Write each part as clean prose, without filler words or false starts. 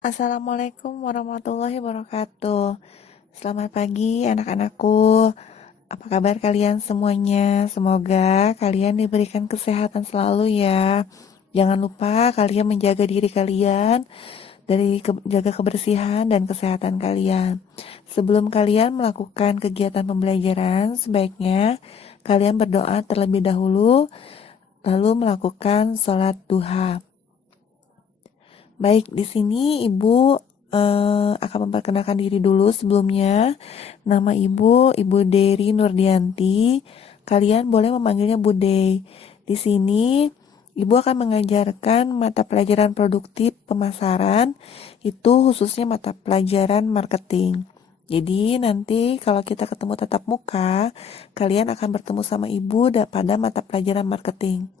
Assalamualaikum warahmatullahi wabarakatuh. Selamat pagi anak-anakku. Apa kabar kalian semuanya? Semoga kalian diberikan kesehatan selalu ya. Jangan lupa kalian menjaga diri kalian dari jaga kebersihan dan kesehatan kalian. Sebelum kalian melakukan kegiatan pembelajaran, sebaiknya kalian berdoa terlebih dahulu, lalu melakukan sholat duha. Baik, di sini Ibu akan memperkenalkan diri dulu sebelumnya. Nama Ibu Dery Nurdianti. Kalian boleh memanggilnya Bude. Di sini Ibu akan mengajarkan mata pelajaran produktif pemasaran, itu khususnya mata pelajaran marketing. Jadi nanti kalau kita ketemu tatap muka, kalian akan bertemu sama Ibu pada mata pelajaran marketing.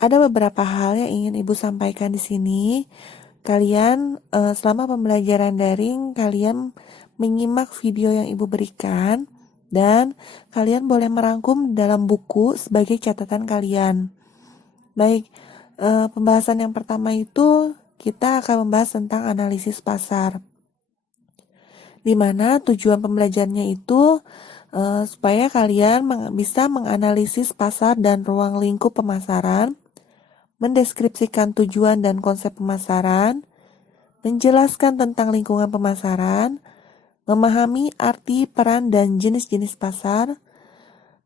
Ada beberapa hal yang ingin Ibu sampaikan di sini. Kalian selama pembelajaran daring, kalian menyimak video yang Ibu berikan dan kalian boleh merangkum dalam buku sebagai catatan kalian. Baik, pembahasan yang pertama itu kita akan membahas tentang analisis pasar. Di mana tujuan pembelajarannya itu supaya kalian bisa menganalisis pasar dan ruang lingkup pemasaran, mendeskripsikan tujuan dan konsep pemasaran, menjelaskan tentang lingkungan pemasaran, memahami arti, peran, dan jenis-jenis pasar,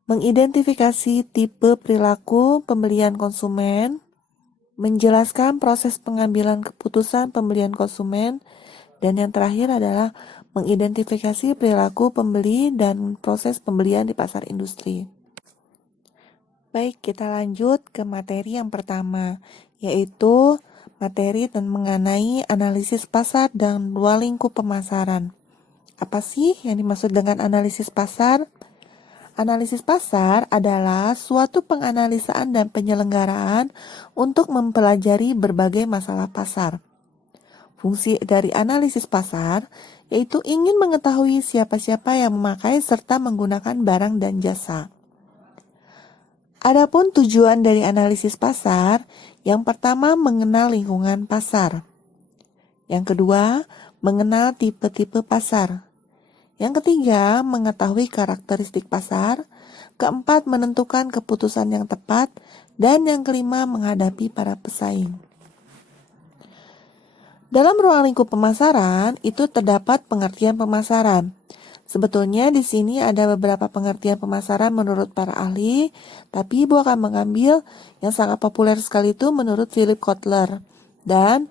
mengidentifikasi tipe perilaku pembelian konsumen, menjelaskan proses pengambilan keputusan pembelian konsumen, dan yang terakhir adalah mengidentifikasi perilaku pembeli dan proses pembelian di pasar industri. Baik, kita lanjut ke materi yang pertama, yaitu materi mengenai analisis pasar dan ruang lingkup pemasaran. Apa sih yang dimaksud dengan analisis pasar? Analisis pasar adalah suatu penganalisaan dan penyelenggaraan untuk mempelajari berbagai masalah pasar. Fungsi dari analisis pasar yaitu ingin mengetahui siapa-siapa yang memakai serta menggunakan barang dan jasa. Adapun tujuan dari analisis pasar, yang pertama mengenal lingkungan pasar. Yang kedua, mengenal tipe-tipe pasar. Yang ketiga, mengetahui karakteristik pasar. Keempat, menentukan keputusan yang tepat. Dan yang kelima, menghadapi para pesaing. Dalam ruang lingkup pemasaran, itu terdapat pengertian pemasaran. Sebetulnya di sini ada beberapa pengertian pemasaran menurut para ahli, tapi Ibu akan mengambil yang sangat populer sekali itu menurut Philip Kotler dan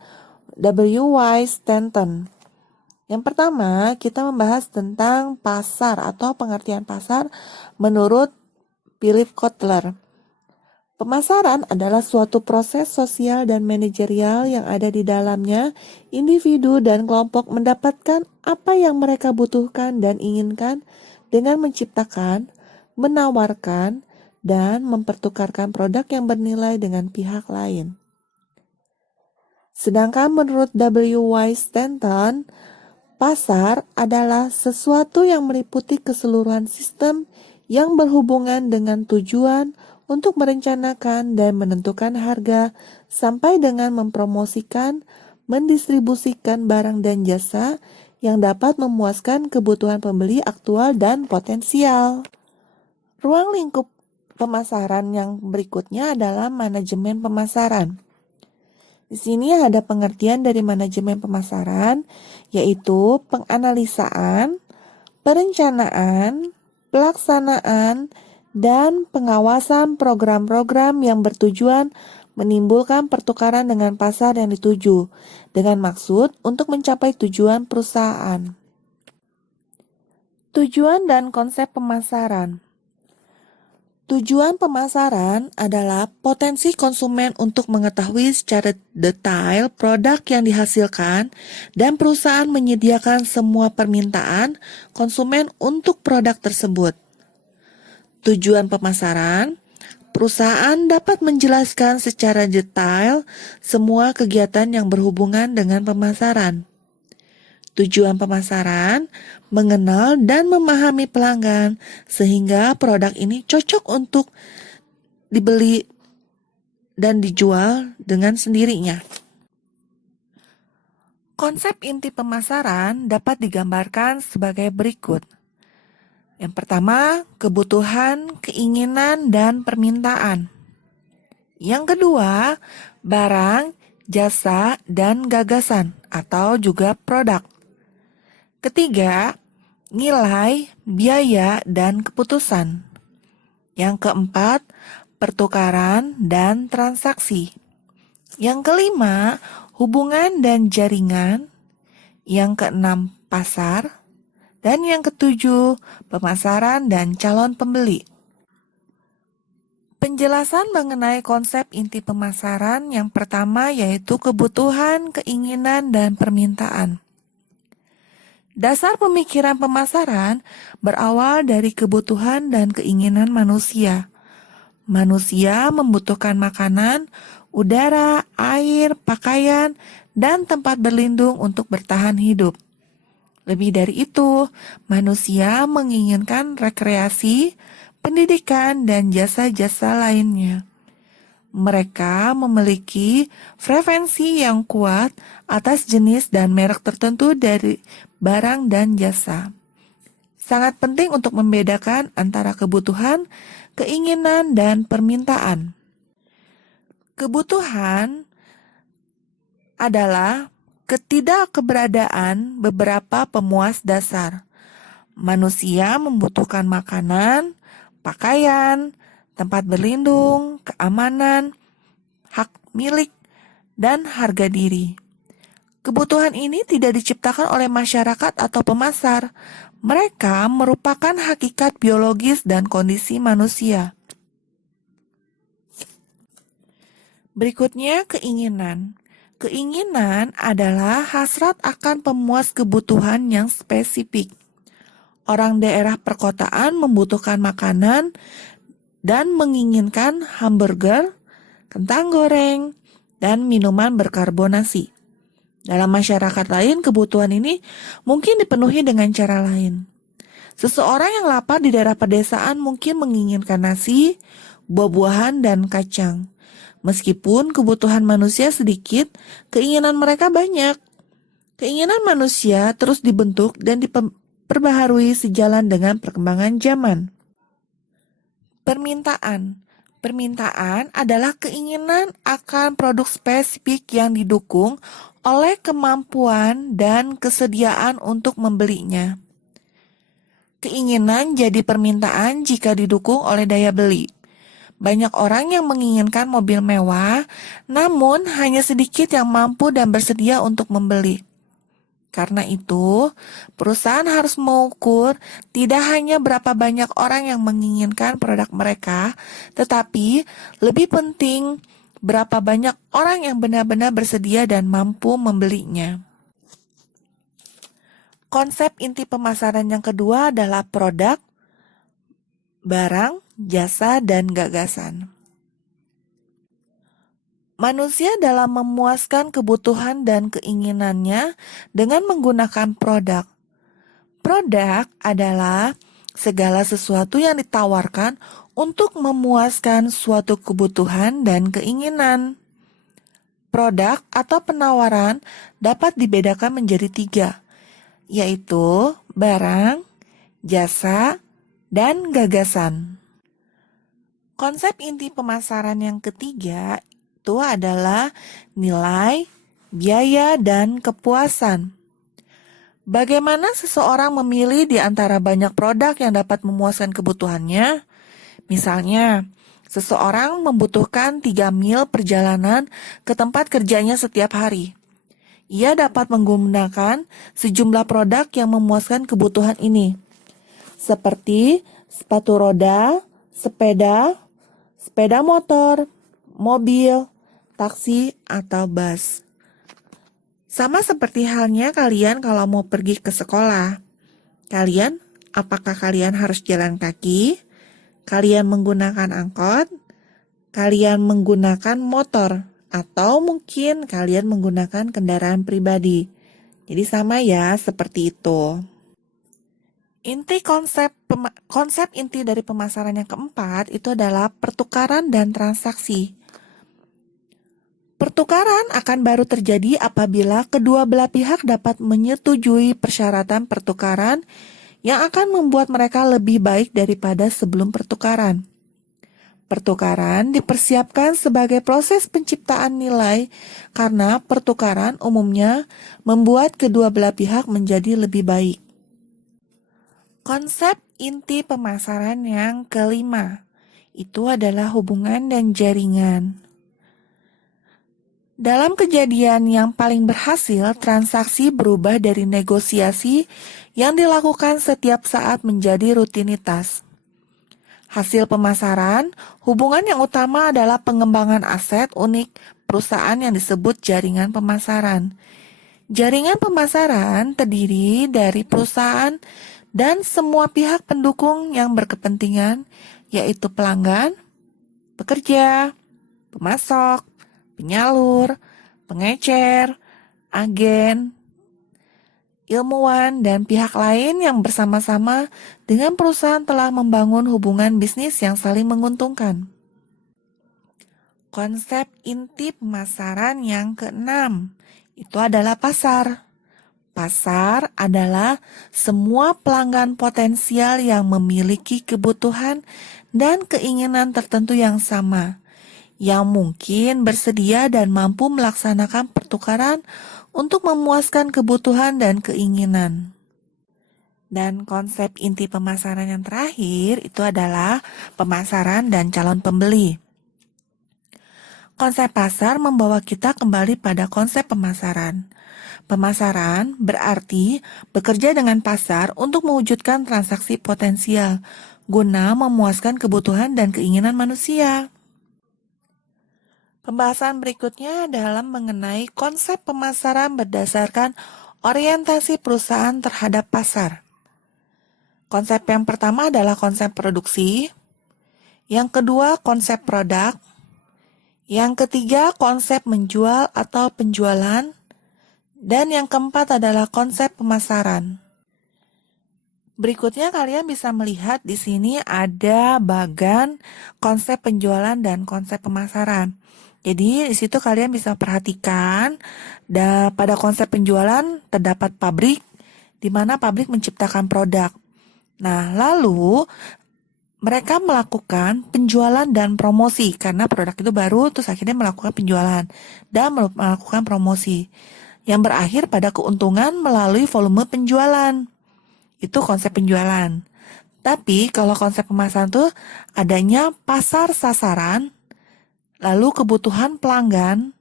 W.Y. Stanton. Yang pertama, kita membahas tentang pasar atau pengertian pasar menurut Philip Kotler. Pemasaran adalah suatu proses sosial dan manajerial yang ada di dalamnya individu dan kelompok mendapatkan apa yang mereka butuhkan dan inginkan dengan menciptakan, menawarkan, dan mempertukarkan produk yang bernilai dengan pihak lain. Sedangkan menurut W.Y. Stanton, pasar adalah sesuatu yang meliputi keseluruhan sistem yang berhubungan dengan tujuan untuk merencanakan dan menentukan harga sampai dengan mempromosikan, mendistribusikan barang dan jasa yang dapat memuaskan kebutuhan pembeli aktual dan potensial. Ruang lingkup pemasaran yang berikutnya adalah manajemen pemasaran. Di sini ada pengertian dari manajemen pemasaran, yaitu penganalisaan, perencanaan, pelaksanaan, dan pengawasan program-program yang bertujuan menimbulkan pertukaran dengan pasar yang dituju, dengan maksud untuk mencapai tujuan perusahaan. Tujuan dan konsep pemasaran. Tujuan pemasaran adalah potensi konsumen untuk mengetahui secara detail produk yang dihasilkan dan perusahaan menyediakan semua permintaan konsumen untuk produk tersebut. Tujuan pemasaran, perusahaan dapat menjelaskan secara detail semua kegiatan yang berhubungan dengan pemasaran. Tujuan pemasaran, mengenal dan memahami pelanggan sehingga produk ini cocok untuk dibeli dan dijual dengan sendirinya. Konsep inti pemasaran dapat digambarkan sebagai berikut. Yang pertama, kebutuhan, keinginan, dan permintaan. Yang kedua, barang, jasa, dan gagasan atau juga produk. Ketiga, nilai, biaya, dan keputusan. Yang keempat, pertukaran dan transaksi. Yang kelima, hubungan dan jaringan. Yang keenam, pasar. Dan yang ketujuh, pemasaran dan calon pembeli. Penjelasan mengenai konsep inti pemasaran yang pertama yaitu kebutuhan, keinginan, dan permintaan. Dasar pemikiran pemasaran berawal dari kebutuhan dan keinginan manusia. Manusia membutuhkan makanan, udara, air, pakaian, dan tempat berlindung untuk bertahan hidup. Lebih dari itu, manusia menginginkan rekreasi, pendidikan, dan jasa-jasa lainnya. Mereka memiliki preferensi yang kuat atas jenis dan merek tertentu dari barang dan jasa. Sangat penting untuk membedakan antara kebutuhan, keinginan, dan permintaan. Kebutuhan adalah ketidakberadaan beberapa pemuas dasar. Manusia membutuhkan makanan, pakaian, tempat berlindung, keamanan, hak milik, dan harga diri. Kebutuhan ini tidak diciptakan oleh masyarakat atau pemasar. Mereka merupakan hakikat biologis dan kondisi manusia. Berikutnya, keinginan. Keinginan adalah hasrat akan pemuas kebutuhan yang spesifik. Orang daerah perkotaan membutuhkan makanan dan menginginkan hamburger, kentang goreng, dan minuman berkarbonasi. Dalam masyarakat lain, kebutuhan ini mungkin dipenuhi dengan cara lain. Seseorang yang lapar di daerah pedesaan mungkin menginginkan nasi, buah-buahan, dan kacang. Meskipun kebutuhan manusia sedikit, keinginan mereka banyak. Keinginan manusia terus dibentuk dan diperbaharui sejalan dengan perkembangan zaman. Permintaan. Permintaan adalah keinginan akan produk spesifik yang didukung oleh kemampuan dan kesediaan untuk membelinya. Keinginan jadi permintaan jika didukung oleh daya beli. Banyak orang yang menginginkan mobil mewah, namun hanya sedikit yang mampu dan bersedia untuk membeli. Karena itu, perusahaan harus mengukur tidak hanya berapa banyak orang yang menginginkan produk mereka, tetapi lebih penting berapa banyak orang yang benar-benar bersedia dan mampu membelinya. Konsep inti pemasaran yang kedua adalah produk, barang, jasa, dan gagasan. Manusia dalam memuaskan kebutuhan dan keinginannya dengan menggunakan produk. Produk adalah segala sesuatu yang ditawarkan untuk memuaskan suatu kebutuhan dan keinginan. Produk atau penawaran dapat dibedakan menjadi 3, yaitu barang, jasa, dan gagasan. Konsep inti pemasaran yang ketiga itu adalah nilai, biaya, dan kepuasan. Bagaimana seseorang memilih di antara banyak produk yang dapat memuaskan kebutuhannya? Misalnya, seseorang membutuhkan 3 mil perjalanan ke tempat kerjanya setiap hari. Ia dapat menggunakan sejumlah produk yang memuaskan kebutuhan ini, seperti sepatu roda, sepeda motor, mobil, taksi, atau bus. Sama seperti halnya kalian kalau mau pergi ke sekolah. Apakah kalian harus jalan kaki? Kalian menggunakan angkot? Kalian menggunakan motor? Atau mungkin kalian menggunakan kendaraan pribadi? Jadi sama ya, seperti itu. Konsep inti dari pemasaran yang keempat itu adalah pertukaran dan transaksi. Pertukaran akan baru terjadi apabila kedua belah pihak dapat menyetujui persyaratan pertukaran yang akan membuat mereka lebih baik daripada sebelum pertukaran. Pertukaran dipersiapkan sebagai proses penciptaan nilai karena pertukaran umumnya membuat kedua belah pihak menjadi lebih baik. Konsep inti pemasaran yang kelima itu adalah hubungan dan jaringan. Dalam kejadian yang paling berhasil, transaksi berubah dari negosiasi yang dilakukan setiap saat menjadi rutinitas. Hasil pemasaran, hubungan yang utama adalah pengembangan aset unik perusahaan yang disebut jaringan pemasaran. Jaringan pemasaran terdiri dari perusahaan dan semua pihak pendukung yang berkepentingan, yaitu pelanggan, pekerja, pemasok, penyalur, pengecer, agen, ilmuwan, dan pihak lain yang bersama-sama dengan perusahaan telah membangun hubungan bisnis yang saling menguntungkan. Konsep inti pemasaran yang keenam itu adalah pasar. Pasar adalah semua pelanggan potensial yang memiliki kebutuhan dan keinginan tertentu yang sama, yang mungkin bersedia dan mampu melaksanakan pertukaran untuk memuaskan kebutuhan dan keinginan. Dan konsep inti pemasaran yang terakhir itu adalah pemasaran dan calon pembeli. Konsep pasar membawa kita kembali pada konsep pemasaran. Pemasaran berarti bekerja dengan pasar untuk mewujudkan transaksi potensial guna memuaskan kebutuhan dan keinginan manusia. Pembahasan berikutnya adalah mengenai konsep pemasaran berdasarkan orientasi perusahaan terhadap pasar. Konsep yang pertama adalah konsep produksi, yang kedua konsep produk, yang ketiga konsep menjual atau penjualan, dan yang keempat adalah konsep pemasaran. Berikutnya kalian bisa melihat di sini ada bagan konsep penjualan dan konsep pemasaran. Jadi di situ kalian bisa perhatikan pada konsep penjualan terdapat pabrik, di mana pabrik menciptakan produk. Nah, lalu mereka melakukan penjualan dan promosi karena produk itu baru, terus akhirnya melakukan penjualan dan melakukan promosi yang berakhir pada keuntungan melalui volume penjualan. Itu konsep penjualan. Tapi kalau konsep pemasaran tuh adanya pasar sasaran, lalu kebutuhan pelanggan,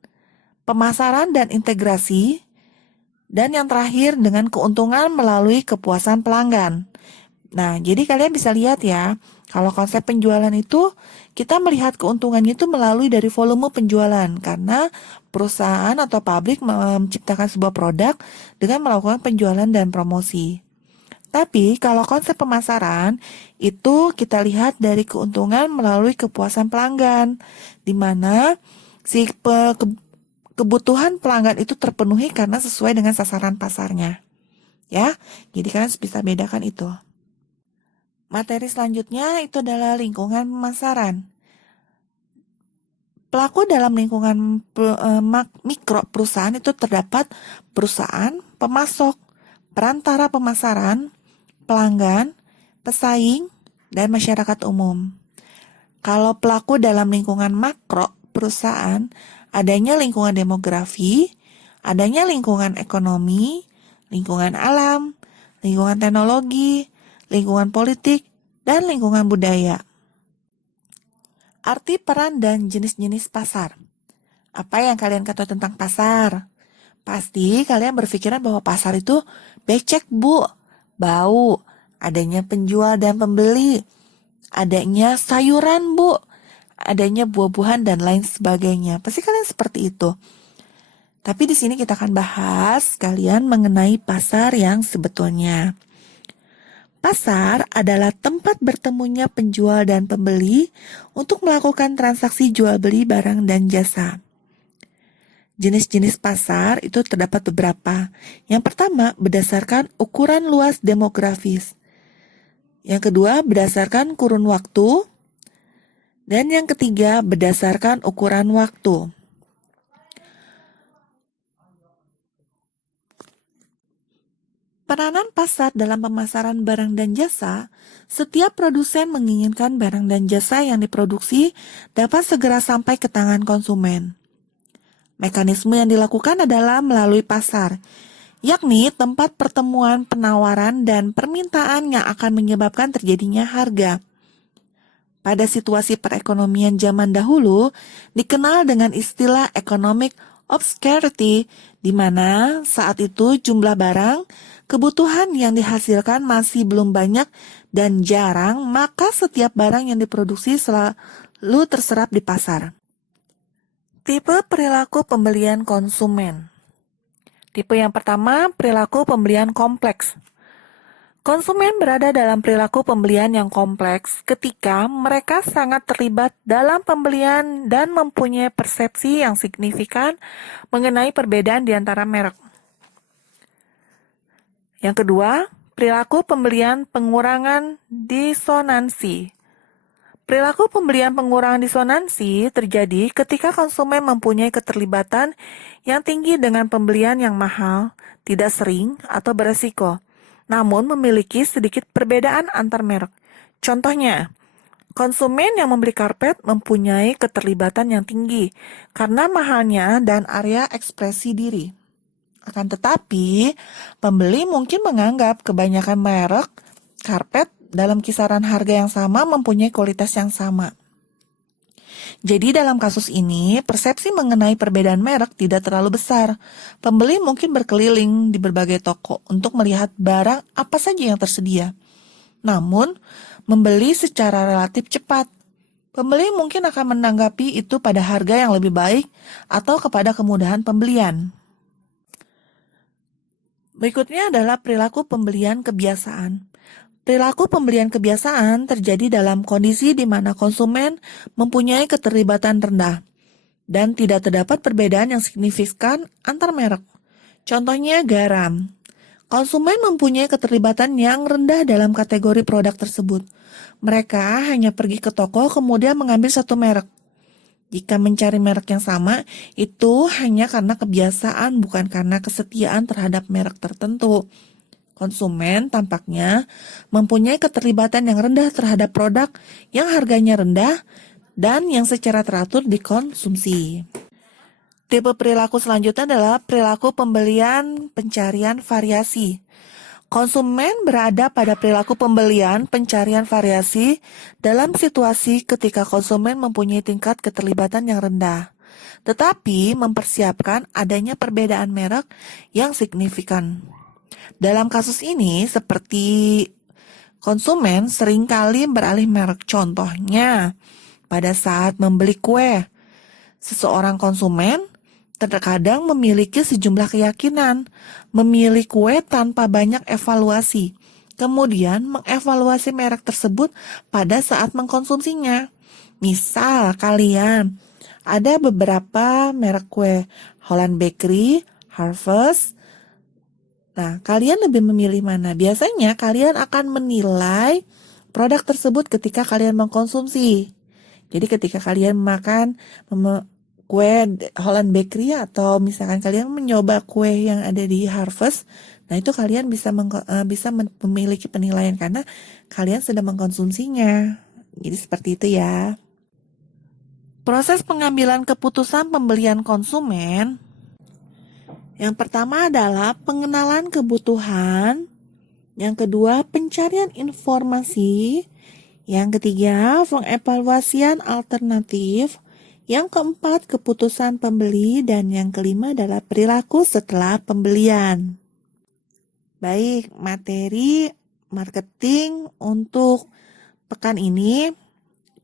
pemasaran dan integrasi, dan yang terakhir dengan keuntungan melalui kepuasan pelanggan. Nah, jadi kalian bisa lihat ya, kalau konsep penjualan itu kita melihat keuntungannya itu melalui dari volume penjualan karena perusahaan atau pabrik menciptakan sebuah produk dengan melakukan penjualan dan promosi. Tapi kalau konsep pemasaran itu kita lihat dari keuntungan melalui kepuasan pelanggan, di mana si kebutuhan pelanggan itu terpenuhi karena sesuai dengan sasaran pasarnya. Ya, jadi kalian bisa bedakan itu. Materi selanjutnya itu adalah lingkungan pemasaran. Pelaku dalam lingkungan mikro perusahaan itu terdapat perusahaan, pemasok, perantara pemasaran, pelanggan, pesaing, dan masyarakat umum. Kalau pelaku dalam lingkungan makro perusahaan, adanya lingkungan demografi, adanya lingkungan ekonomi, lingkungan alam, lingkungan teknologi, lingkungan politik, dan lingkungan budaya. Arti peran dan jenis-jenis pasar. Apa yang kalian ketahui tentang pasar? Pasti kalian berpikiran bahwa pasar itu becek, Bu, bau, adanya penjual dan pembeli, adanya sayuran, Bu, adanya buah-buahan dan lain sebagainya. Pasti kalian seperti itu. Tapi di sini kita akan bahas kalian mengenai pasar yang sebetulnya. Pasar adalah tempat bertemunya penjual dan pembeli untuk melakukan transaksi jual beli barang dan jasa. Jenis-jenis pasar itu terdapat beberapa. Yang pertama, berdasarkan ukuran luas demografis. Yang kedua, berdasarkan kurun waktu. Dan yang ketiga, berdasarkan ukuran waktu. Peranan pasar dalam pemasaran barang dan jasa, setiap produsen menginginkan barang dan jasa yang diproduksi dapat segera sampai ke tangan konsumen. Mekanisme yang dilakukan adalah melalui pasar, yakni tempat pertemuan penawaran dan permintaan yang akan menyebabkan terjadinya harga. Pada situasi perekonomian zaman dahulu, dikenal dengan istilah economic obscurity, di mana saat itu jumlah barang, kebutuhan yang dihasilkan masih belum banyak dan jarang, maka setiap barang yang diproduksi selalu terserap di pasar. Tipe perilaku pembelian konsumen. Tipe yang pertama, perilaku pembelian kompleks. Konsumen berada dalam perilaku pembelian yang kompleks ketika mereka sangat terlibat dalam pembelian dan mempunyai persepsi yang signifikan mengenai perbedaan di antara merek. Yang kedua, perilaku pembelian pengurangan disonansi. Perilaku pembelian pengurangan disonansi terjadi ketika konsumen mempunyai keterlibatan yang tinggi dengan pembelian yang mahal, tidak sering, atau beresiko, namun memiliki sedikit perbedaan antar merek. Contohnya, konsumen yang membeli karpet mempunyai keterlibatan yang tinggi karena mahalnya dan area ekspresi diri. Akan tetapi, pembeli mungkin menganggap kebanyakan merek karpet dalam kisaran harga yang sama mempunyai kualitas yang sama. Jadi dalam kasus ini, persepsi mengenai perbedaan merek tidak terlalu besar. Pembeli mungkin berkeliling di berbagai toko untuk melihat barang apa saja yang tersedia. Namun, membeli secara relatif cepat. Pembeli mungkin akan menanggapi itu pada harga yang lebih baik atau kepada kemudahan pembelian. Berikutnya adalah perilaku pembelian kebiasaan. Perilaku pembelian kebiasaan terjadi dalam kondisi di mana konsumen mempunyai keterlibatan rendah dan tidak terdapat perbedaan yang signifikan antar merek. Contohnya garam. Konsumen mempunyai keterlibatan yang rendah dalam kategori produk tersebut. Mereka hanya pergi ke toko kemudian mengambil satu merek. Jika mencari merek yang sama, itu hanya karena kebiasaan bukan karena kesetiaan terhadap merek tertentu. Konsumen tampaknya mempunyai keterlibatan yang rendah terhadap produk yang harganya rendah dan yang secara teratur dikonsumsi. Tipe perilaku selanjutnya adalah perilaku pembelian pencarian variasi. Konsumen berada pada perilaku pembelian pencarian variasi dalam situasi ketika konsumen mempunyai tingkat keterlibatan yang rendah, tetapi mempersiapkan adanya perbedaan merek yang signifikan. Dalam kasus ini, seperti konsumen seringkali beralih merek. Contohnya, pada saat membeli kue, seseorang konsumen terkadang memiliki sejumlah keyakinan, memilih kue tanpa banyak evaluasi, kemudian mengevaluasi merek tersebut pada saat mengkonsumsinya. Misal, kalian ada beberapa merek kue, Holland Bakery, Harvest. Nah, kalian lebih memilih mana? Biasanya kalian akan menilai produk tersebut ketika kalian mengkonsumsi. Jadi ketika kalian makan kue Holland Bakery atau misalkan kalian mencoba kue yang ada di Harvest, nah itu kalian bisa memiliki penilaian karena kalian sedang mengkonsumsinya. Jadi seperti itu ya. Proses pengambilan keputusan pembelian konsumen. Yang pertama adalah pengenalan kebutuhan, yang kedua pencarian informasi, yang ketiga pengevaluasian alternatif, yang keempat keputusan pembeli, dan yang kelima adalah perilaku setelah pembelian. Baik, materi marketing untuk pekan ini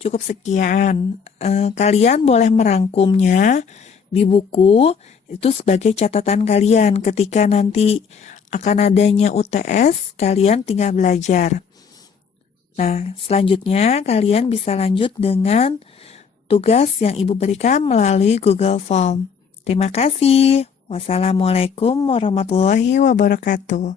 cukup sekian. Kalian boleh merangkumnya di buku itu sebagai catatan kalian ketika nanti akan adanya UTS, kalian tinggal belajar. Nah, selanjutnya kalian bisa lanjut dengan tugas yang Ibu berikan melalui Google Form. Terima kasih. Wassalamualaikum warahmatullahi wabarakatuh.